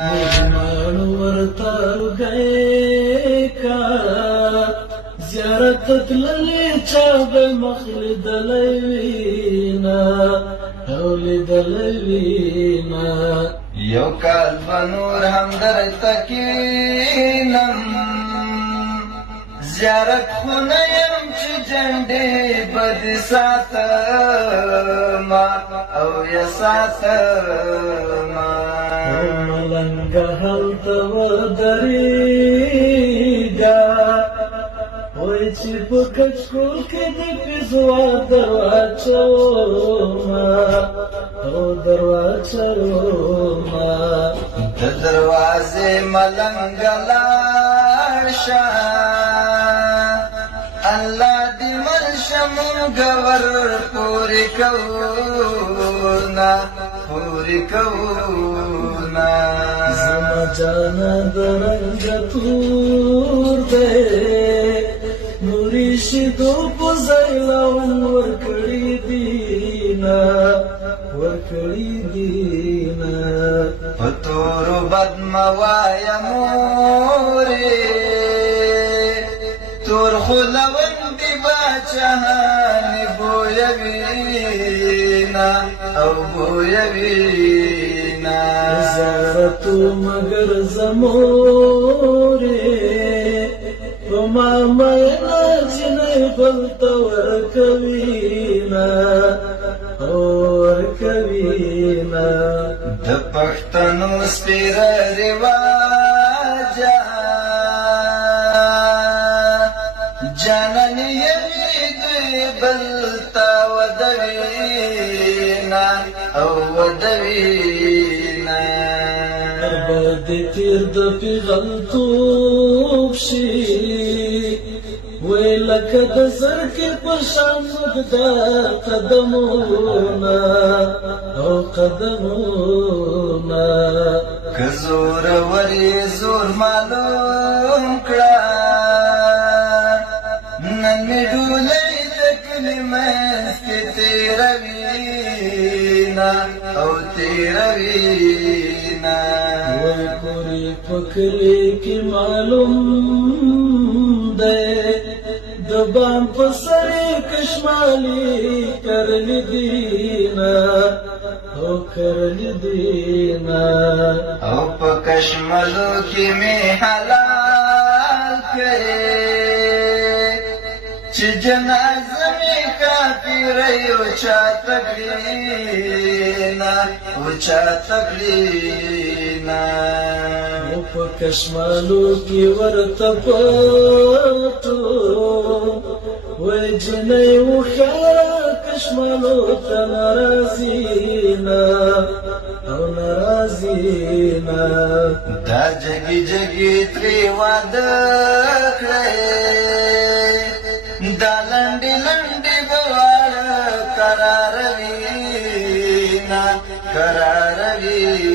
مجمع ورطال گئے کا زیارت تللی چاب مخلد لیوینا اولد لیوینا یو کال بنور هم در تکینم زیارت خونیم چی جنڈی بد ساتما او یا ساتما ملنگ حلت ودریگا وی چی پا کچکول که دی پیزوا درواچوما او درواچوما دروازه ملنگ لاشا اللہ دی منشم گور پوری کونا پوری کونا زما جانا درنگ تور دے نوری شدو پزیلون ورکڑی دینا ورکڑی دینا پتور بد موایا موری تور خلون دی باچهانی بویوینا او بویوینا زارتو مگر زموری وما مینا جنی بلتا ورکوینا ورکوینا د پښتنو سپیر رواجا جاننی یوی دوی بلتا ودوینا او ودوینا بدی تیر د پیغلتوب شي وی لکه د زرکې په شان مږده قدمونه او قدمونه که زور وری زور معلوم کړه نن مې ډولۍ د کلي منځ کې تېروینا او تېروینا وی کوری په کلي کې معلوم دی د بام په سرې کشمالي کرلي دینا او کرلي دینا او په کشملو کې مې حلال کړې چې جنازه مې کافرې او چا تکلینا او چا تکلینا او په کشمالو کې ورته پټو وی جنۍ وښه کشمالو ته ناراضینا او ناراضینا دا جګی جګی تری واده کړې دا لنډې لنډې بواړه قرار وینا قرار وینا